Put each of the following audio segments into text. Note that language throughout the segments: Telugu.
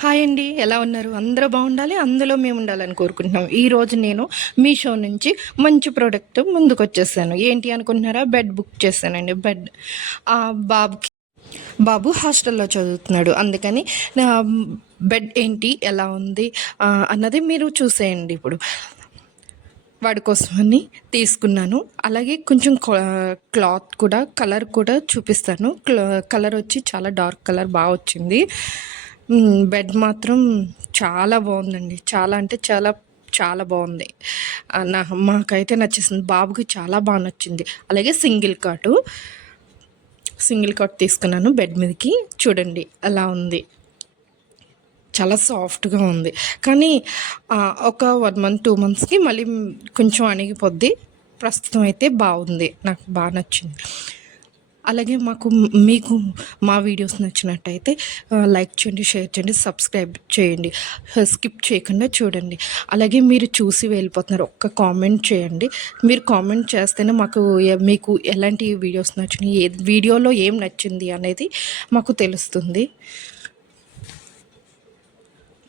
హాయ్ అండి, ఎలా ఉన్నారు? అందరూ బాగుండాలి, అందులో మేము ఉండాలని కోరుకుంటున్నాం. ఈరోజు నేను మీషో నుంచి మంచి ప్రోడక్ట్ ముందుకు వచ్చేసాను. ఏంటి అనుకుంటున్నారా? బెడ్ బుక్ చేశానండి. బెడ్ బాబుకి బాబు హాస్టల్లో చదువుతున్నాడు, అందుకని బెడ్ ఏంటి ఎలా ఉంది అన్నది మీరు చూసేయండి. ఇప్పుడు వాడి కోసమని తీసుకున్నాను. అలాగే కొంచెం క్లాత్ కూడా, కలర్ కూడా చూపిస్తాను. కలర్ వచ్చి చాలా డార్క్ కలర్ బాగా వచ్చింది. బెడ్ మాత్రం చాలా బాగుందండి. చాలా అంటే చాలా చాలా బాగుంది. మాకైతే నచ్చేసింది. బాబుకి చాలా బాగా నచ్చింది. అలాగే సింగిల్ కాట్ తీసుకున్నాను బెడ్ మీదకి. చూడండి అలా ఉంది, చాలా సాఫ్ట్గా ఉంది. కానీ ఒక 1 మంత్ 2 మంత్స్కి మళ్ళీ కొంచెం అణిగిపోద్ది. ప్రస్తుతం అయితే బాగుంది, నాకు బాగా నచ్చింది. అలాగే మీకు మా వీడియోస్ నచ్చినట్టయితే లైక్ చేయండి, షేర్ చేయండి, సబ్స్క్రైబ్ చేయండి, స్కిప్ చేయకుండా చూడండి. అలాగే మీరు చూసి వెళ్ళిపోతున్నారు, ఒక్క కామెంట్ చేయండి. మీరు కామెంట్ చేస్తేనే మీకు ఎలాంటి వీడియోస్ నచ్చినాయి, ఏ వీడియోలో ఏం నచ్చింది అనేది మాకు తెలుస్తుంది.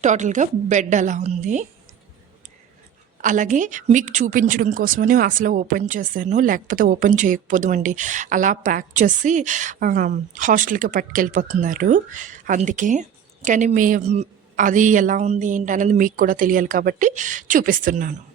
టోటల్గా బెడ్ అలా ఉంది. అలాగే మీకు చూపించడం కోసమని అసలు ఓపెన్ చేశాను, లేకపోతే ఓపెన్ చేయకపోదు అండి. అలా ప్యాక్ చేసి హాస్టల్కి పట్టుకెళ్ళిపోతున్నారు, అందుకే. కానీ అది ఎలా ఉంది ఏంటి అనేది మీకు కూడా తెలియాలి కాబట్టి చూపిస్తున్నాను.